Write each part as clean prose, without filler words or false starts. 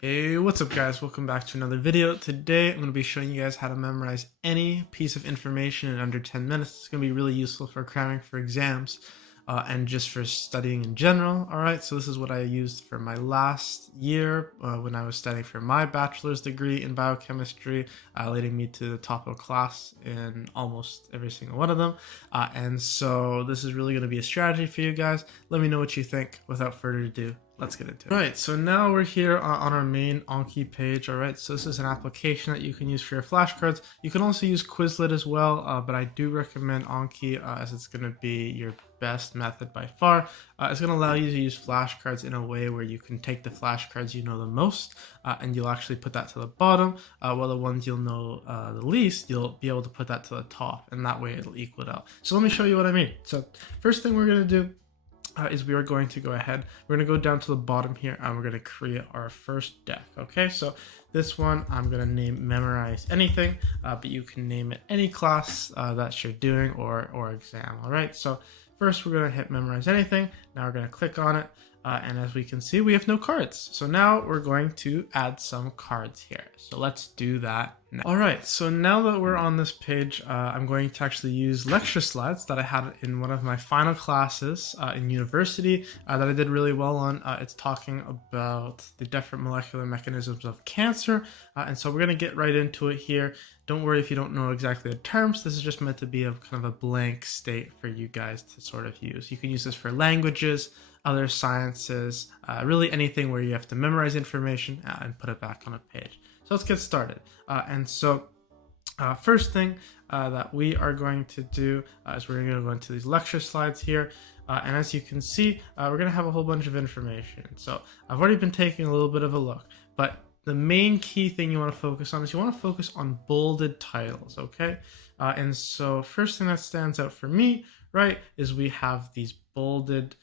Hey, what's up guys? Welcome back to another video. Today I'm going to be showing you guys how to memorize any piece of information in under 10 minutes. It's going to be really useful for cramming for exams and just for studying in general. Alright, so this is what I used for my last year when I was studying for my bachelor's degree in biochemistry, leading me to the top of class in almost every single one of them. And so this is really going to be a strategy for you guys. Let me know what you think. Without further ado, let's get into it. All right, so now we're here on our main Anki page. All right, so this is an application that you can use for your flashcards. You can also use Quizlet as well, but I do recommend Anki as it's going to be your best method by far. It's going to allow you to use flashcards in a way where you can take the flashcards you know the most and you'll actually put that to the bottom, while the ones you'll know the least, you'll be able to put that to the top, and that way it'll equal it out. So let me show you what I mean. So first thing we're going to do is we are going to go ahead, we're going to go down to the bottom here and we're going to create our first deck. Okay, so this one I'm going to name Memorize Anything, but you can name it any class that you're doing or exam. All right, so first we're going to hit Memorize Anything. Now we're going to click on it, and as we can see, we have no cards. So now we're going to add some cards here. So let's do that now. All right, so now that we're on this page, I'm going to actually use lecture slides that I had in one of my final classes in university that I did really well on. It's talking about the different molecular mechanisms of cancer, and so we're going to get right into it here. Don't worry if you don't know exactly the terms. This is just meant to be a kind of a blank state for you guys to sort of use. You can use this for languages, other sciences, really anything where you have to memorize information and put it back on a page. So let's get started. First thing that we are going to do is we're going to go into these lecture slides here. And as you can see, we're going to have a whole bunch of information. So I've already been taking a little bit of a look, but the main key thing you want to focus on is you want to focus on bolded titles, okay? And so first thing that stands out for me, right, is we have these bolded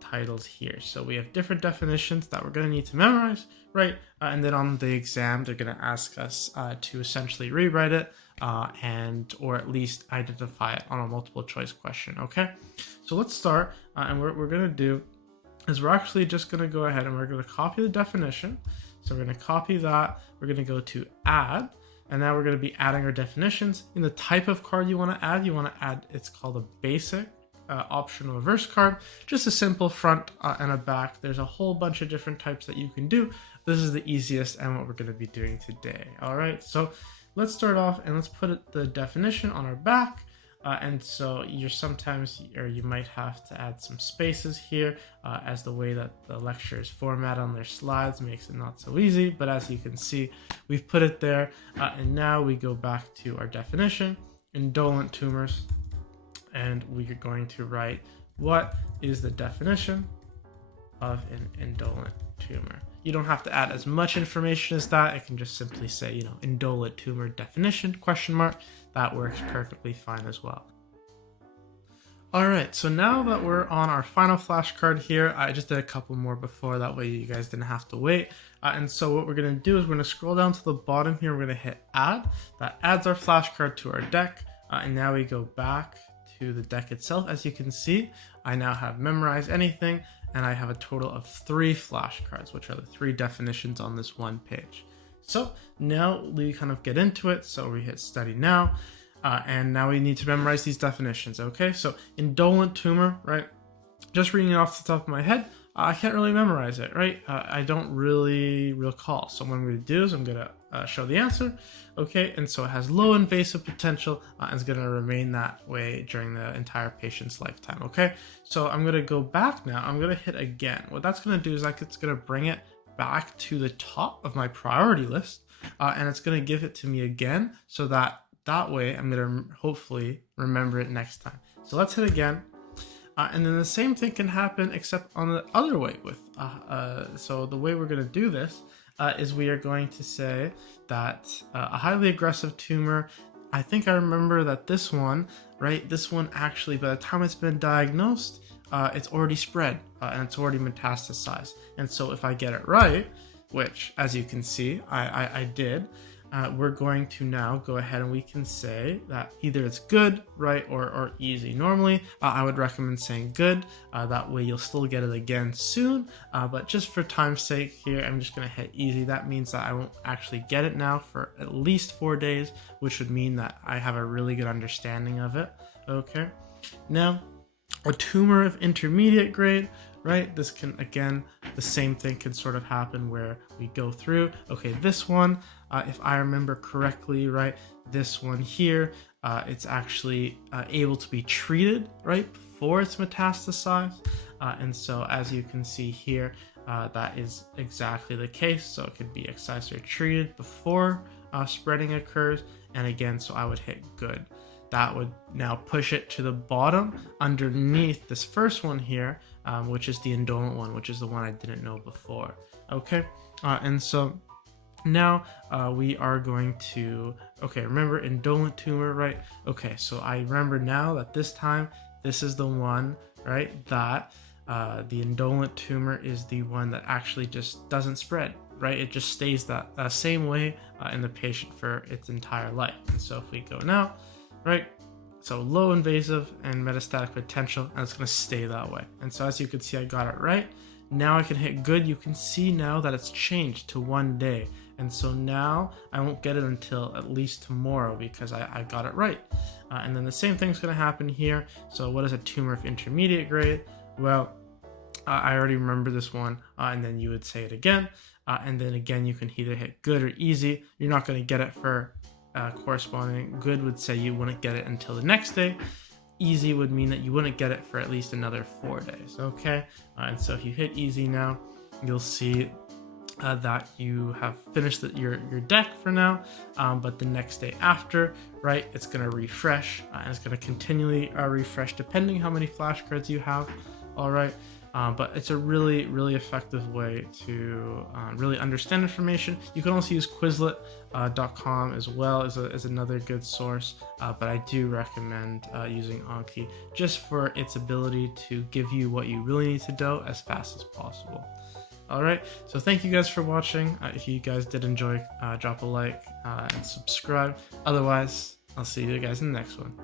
titles here. So we have different definitions that we're going to need to memorize, right? And then on the exam, they're going to ask us to essentially rewrite it or at least identify it on a multiple choice question, okay? So let's start, and what we're going to do is we're actually just going to go ahead and we're going to copy the definition. So we're going to copy that, we're going to go to add, and now we're going to be adding our definitions. In the type of card you want to add, it's called a basic optional reverse card, just a simple front and a back. There's a whole bunch of different types that you can do. This is the easiest and what we're going to be doing today. All right, so let's start off and let's put the definition on our back. And so you might have to add some spaces here as the way that the lecture is formatted on their slides makes it not so easy. But as you can see, we've put it there. And now we go back to our definition, indolent tumors. And we are going to write, what is the definition of an indolent tumor? You don't have to add as much information as that. It can just simply say, indolent tumor definition, question mark. That works perfectly fine as well. All right, so now that we're on our final flashcard here, I just did a couple more before, that way you guys didn't have to wait. And so what we're gonna do is we're gonna scroll down to the bottom here, we're gonna hit add. That adds our flashcard to our deck. And now we go back to the deck itself. As you can see, I now have Memorize Anything, and I have a total of 3 flashcards, which are the 3 definitions on this one page. So now we kind of get into it. So we hit study now, and now we need to memorize these definitions. Okay, so indolent tumor, right? Just reading it off the top of my head, I can't really memorize it, right? I don't really recall. So what I'm going to do is I'm going to show the answer. Okay, and so it has low invasive potential and is going to remain that way during the entire patient's lifetime. Okay, so I'm going to go back now. I'm going to hit again. What that's going to do is it's going to bring it back to the top of my priority list, and it's going to give it to me again, so that way I'm going to hopefully remember it next time. So let's hit again. And then the same thing can happen except on the other way with, so the way we're going to do this is we are going to say that a highly aggressive tumor, I think I remember that this one, right, this one actually by the time it's been diagnosed, it's already spread and it's already metastasized. And so if I get it right, which as you can see, I did, we're going to now go ahead and we can say that either it's good, right, or easy. Normally, I would recommend saying good. That way you'll still get it again soon. But just for time's sake here, I'm just going to hit easy. That means that I won't actually get it now for at least 4 days, which would mean that I have a really good understanding of it. Okay. Now, a tumor of intermediate grade, right? This can, again, the same thing can sort of happen where we go through, okay, this one, if I remember correctly, right, this one here, it's actually able to be treated, right, before it's metastasized. And so as you can see here, that is exactly the case. So it could be excised or treated before spreading occurs. And again, so I would hit good. That would now push it to the bottom underneath this first one here, which is the indolent one, which is the one I didn't know before. Okay, and so now we are going to, okay, remember indolent tumor, right? Okay, so I remember now that this time, this is the one, right, that the indolent tumor is the one that actually just doesn't spread, right? It just stays that same way in the patient for its entire life. And so if we go now, right, so low invasive and metastatic potential, and it's going to stay that way. And so as you can see, I got it right. Now I can hit good. You can see now that it's changed to 1 day. And so now I won't get it until at least tomorrow because I got it right. And then the same thing's going to happen here. So what is a tumor of intermediate grade? Well, I already remember this one, and then you would say it again. And then again, you can either hit good or easy. You're not going to get it for corresponding. Good would say you wouldn't get it until the next day. Easy would mean that you wouldn't get it for at least another 4 days. Okay, and so if you hit easy now, you'll see that you have finished your deck for now, but the next day after, right, it's going to refresh, and it's going to continually refresh depending how many flashcards you have. All right. But it's a really, really effective way to really understand information. You can also use Quizlet.com as well as another good source, but I do recommend using Anki just for its ability to give you what you really need to know as fast as possible. All right, so thank you guys for watching. If you guys did enjoy, drop a like and subscribe. Otherwise, I'll see you guys in the next one.